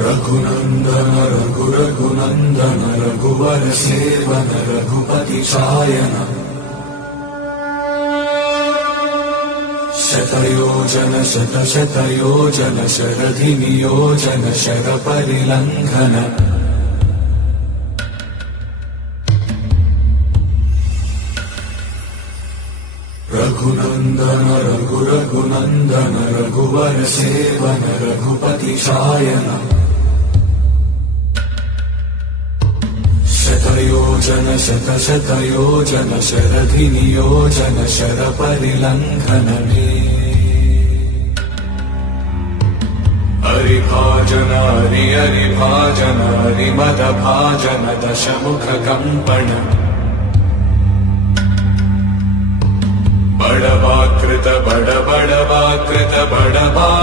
रघुनंदन रघुनंदन रघुवर seven Raghupati चायन शतयोजन शतयोजन शरधि नियोजन sir परिलंघन Raghunandan Raghunandan रघुवर seven Raghupati चायन शतयोजन शतयोजन शरधि नियोजन sir परिलंघन हरिभाजन हरिभाजन हरिमद भाजन दशमुख कंपन बड़वाकृत बड़वाकृत बड़वा